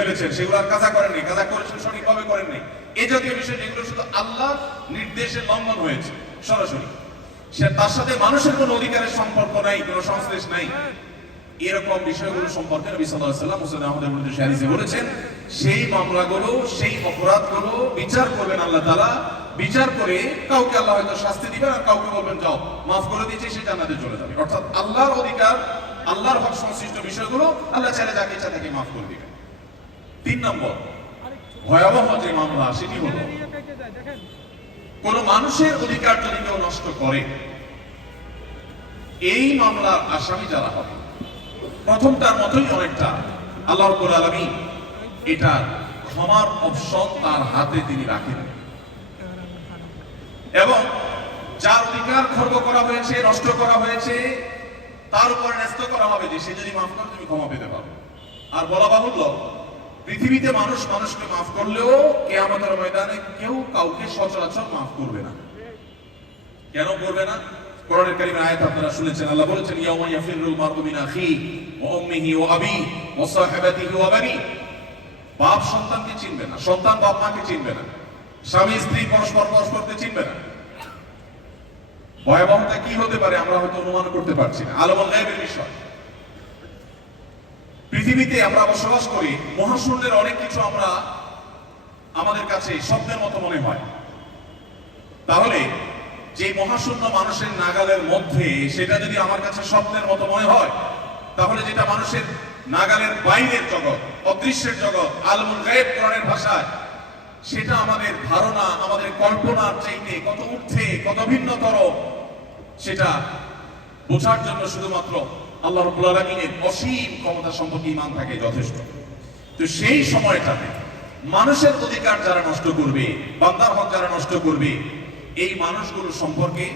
ফেলেছেন, সেগুলো আর কাজা করেননি, কাজা করেছেন সঠিকভাবে করেননি, এই জাতীয় বিষয় যেগুলো শুধু আল্লাহ নির্দেশের লঙ্ঘন হয়েছে সরাসরি, সে তার সাথে মানুষের কোনো অধিকারের সম্পর্ক নাই, কোনো সংশ্লেষ নাই, এরকম বিষয়গুলো সম্পর্কে নবী সাল্লাল্লাহু আলাইহি ওয়াসাল্লাম মুসলিম আহমদের মধ্যে হাদিসে বলেছেন, সেই মামলাগুলো, সেই অপরাধগুলো বিচার করবেন আল্লাহ তাআলা। বিচার করে কাউকে আল্লাহ হয়তো শাস্তি দিবেন, আর কাউকে বলবেন যাও মাফ করে দিয়েছি, সে জান্নাতে চলে যাবে। অর্থাৎ আল্লাহর অধিকার, আল্লাহর হক সংশ্লিষ্ট বিষয়গুলো আল্লাহ চাইলে যাকে ইচ্ছা তাকে মাফ করে দিবেন। 3 নম্বর ভয়াবহ যে মামলা, সেটি হলো কোন মানুষের অধিকার যদি কেউ নষ্ট করে, এই মামলার আসামি যারা হবে, প্রথমটার মতোই অনেকটা আল্লাহ রাব্বুল আলামিন এটা ক্ষমার অপশন তার হাতে তিনি রাখেন, এবং যার অধিকার খর্ব করা হয়েছে, নষ্ট করা হয়েছে, তার উপর ন্যস্ত করা হবে যে সে যদি মাফ করে তুমি ক্ষমা পেতে পারো। আর বলা বাহুল্য, পৃথিবীতে মানুষ মানুষকে মাফ করলেও কিয়ামতের ময়দানে কেউ কাউকে সচরাচর মাফ করবে না। কেন করবে না? কোরআনের কারীমের আয়াত আপনারা শুনেছেন, আল্লাহ বলেছেন ইয়াউমা ইয়াফিরুল মারউ মিন আখিহি ওয়া উম্মিহি ওয়া আবিহি ওয়া সাহিবাতিহি ওয়া বানি। বাপ সন্তানকে চিনবে না, সন্তান বাপ মাকে চিনবে না, স্বামী স্ত্রী পরস্পরকে চিনবে না। ভয়াবহতা কি হতে পারে আমরা হয়তো অনুমান করতে পারছি না, আলমুল গায়বের বিষয়। পৃথিবীতে আমরা বসবাস করি, মহাশূন্যের অনেক কিছু আমরা আমাদের কাছে স্বপ্নের মতো মনে হয়। তাহলে যে মহাশূন্য মানুষের নাগালের মধ্যে, সেটা যদি আমার কাছে স্বপ্নের মতো মনে হয়, তাহলে যেটা মানুষের নাগালের বাইরের জগৎ, অদৃশ্যের জগৎ, আলমুল গায়ব কোরআনের ভাষায়, সেটা আমাদের ধারণা, আমাদের কল্পনার চাইতে কত ঊর্ধ্বে, কত ভিন্নতর, সেটা বোঝার জন্য শুধুমাত্র আল্লাহ রাব্বুল আলামিনের অসীম ক্ষমতা সম্পর্কে ঈমান থাকে যথেষ্ট। তো সেই সময়টাতে মানুষের অধিকার যারা নষ্ট করবে, বান্দার হক যারা নষ্ট করবে, এই মানুষগুলো সম্পর্কে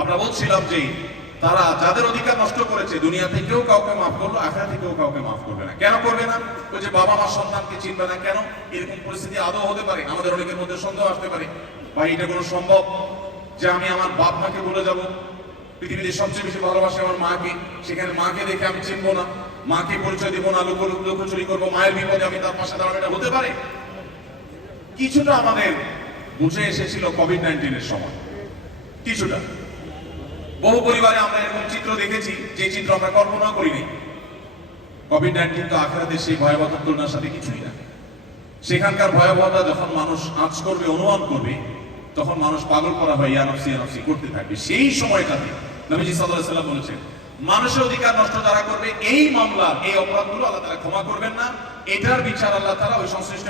আমরা বলছিলাম যে তারা যাদের অধিকার নষ্ট করেছে, দুনিয়া থেকেও কাউকে মাফ করলো, আখিরাত থেকেও কাউকে মাফ করবে না। কেন করবে না? ওই যে বাবা মা সন্তানকে চিনবে না কেন, এরকম পরিস্থিতি আদৌ হতে পারে। আমাদের অনেকের মধ্যে সন্দেহ আসতে পারে, ভাই এটা কোনো সম্ভব যে আমি আমার বাপ মাকে বলে যাব? পৃথিবীতে সবচেয়ে বেশি ভালোবাসে আমার মাকে, সেখানে মাকে দেখে আমি চিনবো না, মাকে পরিচয় দিব না, লুকোচুরি করবো, মায়ের বিপদে আমি তার পাশে দাঁড়াবো, এটা হতে পারে? কিছুটা আমাদের বুঝে এসেছিল কোভিড-19 সময়, কিছুটা। বহু পরিবারে আমরা এরকম চিত্র দেখেছি, যে চিত্র আমরা কল্পনা করিনি। কোভিড-19 তো আখিরাতের সেই ভয়াবহতার তুলনার সাথে কিছুই না। সেখানকার ভয়াবহতা যখন মানুষ আঁচ করবে, অনুমান করবে, তখন মানুষ পাগল করা হয়, ইয়া নফসি করতে থাকবে। সেই সময়টাতে নবীজি সাল্লাল্লাহু আলাইহি ওয়াসাল্লাম বলেছেন, মানুষের অধিকার নষ্ট যারা করবে, এই মামলা, এই অপরাধগুলো আল্লাহ তাআলা ক্ষমা করবেন না। এটার বিচার আল্লাহ তাআলা ওই সংশ্লিষ্ট